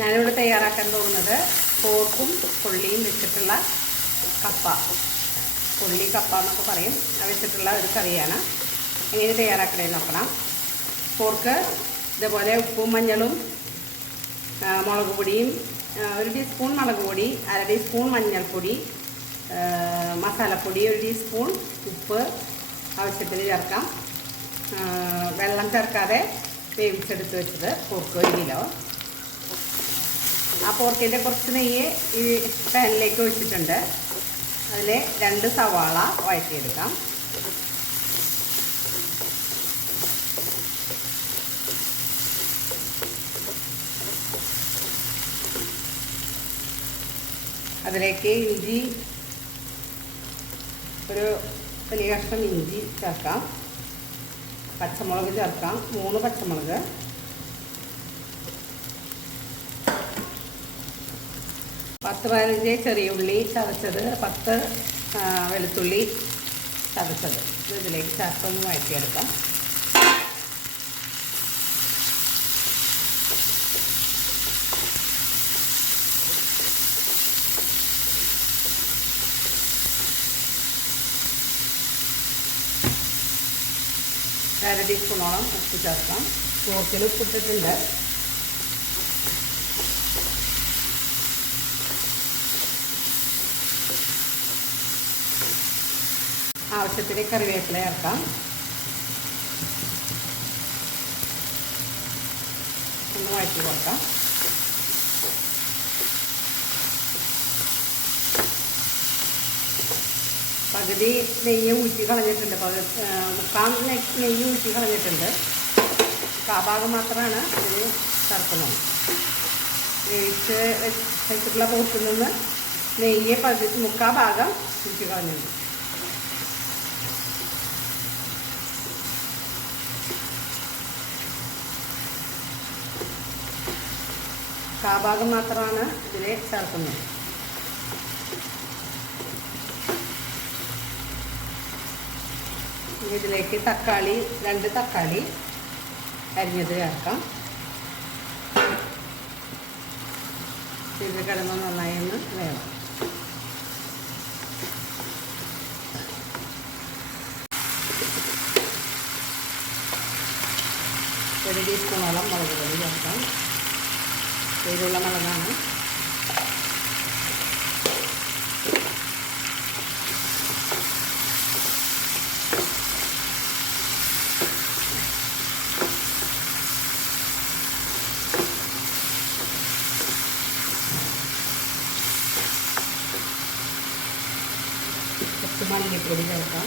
ഞാനിവിടെ തയ്യാറാക്കാൻ പോകുന്നത് പോർക്കും കൊള്ളിയും വെച്ചിട്ടുള്ള കപ്പ, കൊള്ളി കപ്പ എന്നൊക്കെ പറയും, വെച്ചിട്ടുള്ള ഒരു കറിയാണ്. എങ്ങനെ തയ്യാറാക്കണേന്ന് നോക്കണം. പോർക്ക് ഇതേപോലെ ഉപ്പും മഞ്ഞളും മുളക് പൊടിയും, 1 ടീസ്പൂൺ മുളക് പൊടി, 1/2 ടീസ്പൂൺ മഞ്ഞൾപ്പൊടി, മസാലപ്പൊടി 1 ടീസ്പൂൺ, ഉപ്പ് ആവശ്യത്തിന് ചേർക്കാം. വെള്ളം ചേർക്കാതെ വേവിച്ചെടുത്ത് വെച്ചത് പോർക്ക് 1 കിലോ. ആ പോർക്കിൻ്റെ കുറച്ച് നെയ്യ് ഈ പാനിലേക്ക് ഒഴിച്ചിട്ടുണ്ട്. അതിൽ 2 സവാള വഴറ്റിയെടുക്കാം. അതിലേക്ക് ഇഞ്ചി, ഒരു വലിയ കഷ്ണം ഇഞ്ചി ചേർക്കാം. പച്ചമുളക് ചേർക്കാം, 3 പച്ചമുളക്. പത്ത് 15 ചെറിയ ഉള്ളി ചതച്ചത്, 10 വെളുത്തുള്ളി ചതച്ചത് ഇതിലേക്ക് ചേർത്തൊന്ന് വഴറ്റിയെടുക്കാം. അര ടീസ്പൂണോളം ഉപ്പ് ചേർക്കാം. പോർക്കിൽ ഉപ്പിട്ടിട്ടുണ്ട്. ആവശ്യത്തിന് കറിവേപ്പില ചേർക്കാം. ഒന്ന് വഴറ്റി കൊടുക്കാം. പകുതി നെയ്യ് ഊറ്റി കളഞ്ഞിട്ടുണ്ട്, 3/4 നെയ്യ് ഊറ്റി കളഞ്ഞിട്ടുണ്ട്. ഭാഗം മാത്രമാണ് ഇതിന് ചേർക്കുന്നത്. വേവിച്ച് വെച്ചിട്ടുള്ള പോർക്കിൽ നിന്ന് നെയ്യ് 3/4 ഭാഗം ഊറ്റി കളഞ്ഞിട്ടുണ്ട്. ഭാഗം മാത്രമാണ് ഇതിൽ ചേർക്കുന്നത്. ഇതിലേക്ക് തക്കാളി, 2 തക്കാളി അരിഞ്ഞത് ചേർക്കാം. ഇത് കിടന്ന് നന്നായി ഒന്ന് വേണം. ഒരു ടീസ്പൂണോളം മുളക് പൊടി ചേർക്കാം. എരിവുള്ള മുളകാണ്. കുറച്ച് മല്ലിപ്പൊടി ചേർക്കാം.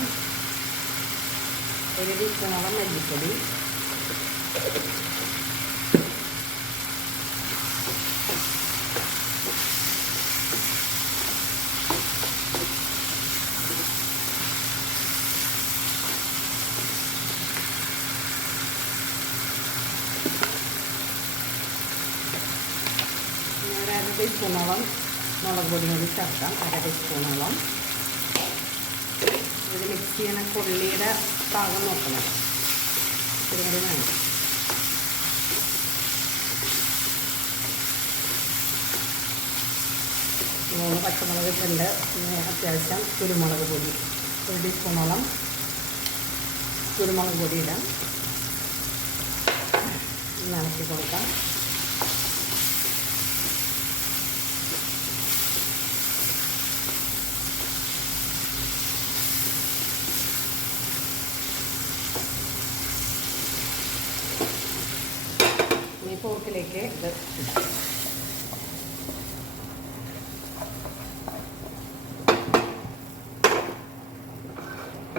1 ടീസ്പൂണോളം മല്ലിപ്പൊടി. ഒരു 1/2 ടീസ്പൂണോളം മുളക് പൊടി കൂടി ചേർക്കാം. 1/2 ടീസ്പൂണോളം. ഇത് മിക്സ് ചെയ്യണ കൊള്ളിയുടെ പാകം നോക്കണം. ഇത്തിരി കൂടി വേണം. മൂന്ന് പച്ചമുളക് ഇട്ടുണ്ട്. പിന്നെ അത്യാവശ്യം കുരുമുളക് പൊടി 1 ടീസ്പൂണോളം കുരുമുളക് പൊടി ഇടാം. ഇളക്കി കൊടുക്കാം. ഈ പോർക്കിലേക്ക് ഇത് ഇടാം.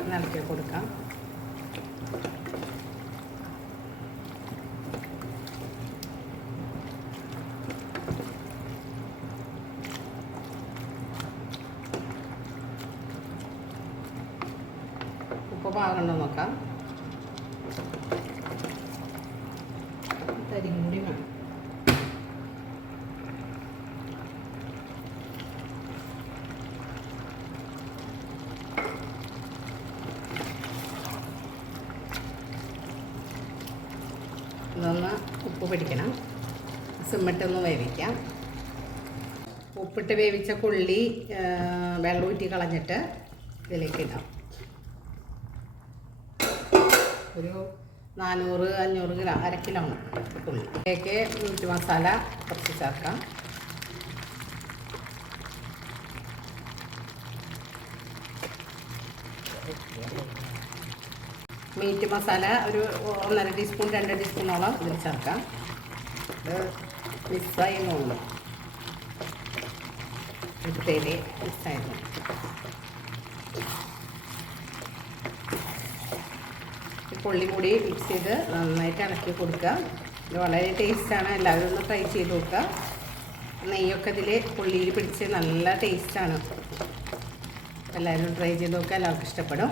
ഇളക്കി കൊടുക്കാം. ഉപ്പ് പാകണ്ടോ നോക്കാം. തരിയും കൂടി വേണം. ഇതൊന്ന് ഉപ്പ് പിടിക്കണം. സിമ്മിട്ടൊന്ന് വേവിക്കാം. ഉപ്പിട്ട് വേവിച്ച കൊള്ളി വെള്ളം ഊറ്റി കളഞ്ഞിട്ട് ഇതിലേക്ക് ഇടാം. ഒരു 400-500 ഗ്രാം, 1/2 കിലോ കൊള്ളി. ഇതിലേക്ക് മീറ്റ് മസാല കുറച്ച് ചേർക്കാം. മീറ്റ് മസാല ഒരു 1.5 ടീസ്പൂൺ 2 ടീസ്പൂണോളം ഇതിൽ ചേർക്കാം. ഇത് മിക്സായിരുന്നു, ഇട്ടേല് മിക്സായിരുന്നു. കൊള്ളി കൂടി മിക്സ് ചെയ്ത് നന്നായിട്ട് ഇളക്കി കൊടുക്കുക. ഇത് വളരെ ടേസ്റ്റാണ്, എല്ലാവരും ഒന്ന് ട്രൈ ചെയ്ത് നോക്കുക. നെയ്യൊക്കെ ഇതിൽ കൊള്ളിയിൽ പിടിച്ച് നല്ല ടേസ്റ്റാണ്. എല്ലാവരും ട്രൈ ചെയ്ത് നോക്കുക, എല്ലാവർക്കും ഇഷ്ടപ്പെടും.